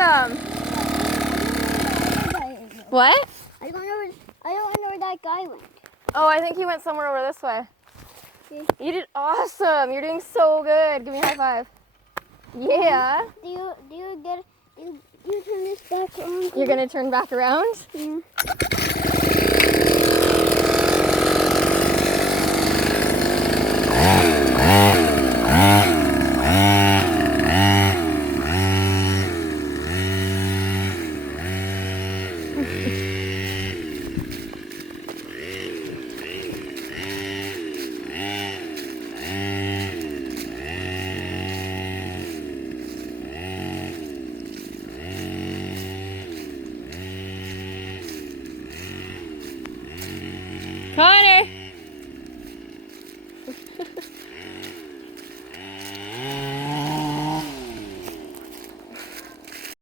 awesome. What? I don't know where that guy went. Oh, I think he went somewhere over this way. Okay. You did awesome. You're doing so good. Give me a high five. Yeah. Do you turn this back around? You're gonna turn back around? Yeah. Connor!